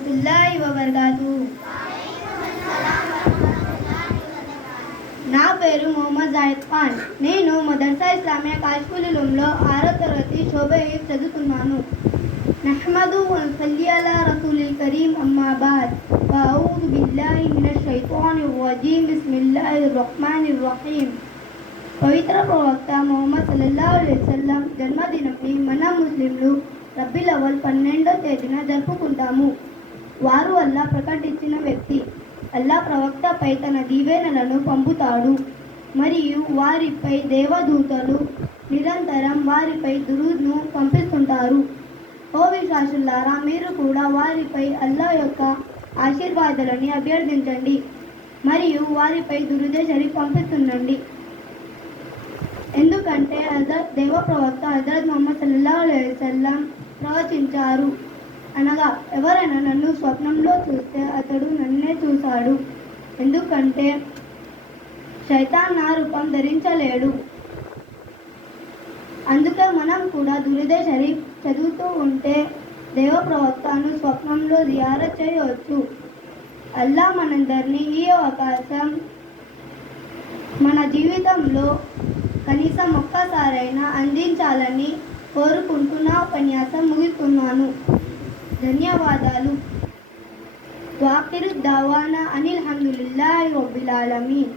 వరహమతుల్లాహి వబరకాతుహు. నా పేరు మొహమ్మద్ జాహిద్ ఖాన్. నేను మదర్సా ఇస్లామియా కాష్పులులో 6వ తరగతి శోభ చదువుతున్నాను. నహ్మదు వ నసల్లి అలా రసూలిల్ కరీం అమ్మా బాద్. అఊజు బిల్లాహి మినష్ షైతానిర్ రజీం. బిస్మిల్లాహిర్ రహ్మానిర్ రహీం. పవిత్ర ప్రవక్త మొహమ్మద్ సల్లల్లాహు అలైహి వసల్లం జన్మదినంని మన ముస్లింలు రబీల్ అవల్ 12వ తేదీన జరుపుకుంటాము. వారు అల్లా ప్రకటించిన వ్యక్తి. అల్లా ప్రవక్తపై తన దీవెనలను పంపుతాడు మరియు వారిపై దేవదూతలు నిరంతరం వారిపై దురూద్ను పంపిస్తుంటారు. ఓ విశ్వాసులారా, మీరు కూడా వారిపై అల్లా యొక్క ఆశీర్వాదాలని అభ్యర్థించండి మరియు వారిపై దురుదే షరీఫ్ పంపిస్తుండండి. ఎందుకంటే దేవ ప్రవక్త హజరత్ ముహమ్మద్ సల్లల్లాహు అలైహి వసల్లం ప్రవచించారు, అనగా ఎవరైనా నన్ను స్వప్నంలో చూస్తే అతడు నన్నే చూశాడు. ఎందుకంటే శైతాన్ నా రూపం ధరించలేడు. అందుకే మనం కూడా దురుదే షరీఫ్ చదువుతూ ఉంటే దేవ ప్రవక్తను స్వప్నంలో జియారత్ చేయవచ్చు. అల్లా మనందరినీ ఈ అవకాశం మన జీవితంలో కనీసం ఒక్కసారైనా అందించాలని కోరుకుంటున్న ఉపన్యాసం ముగిస్తున్నాను. ధన్యవాదాలు. వాఖిరు దావానా అనిల్ హమ్దులిల్లాహి రబ్బిల్ ఆలమీన్.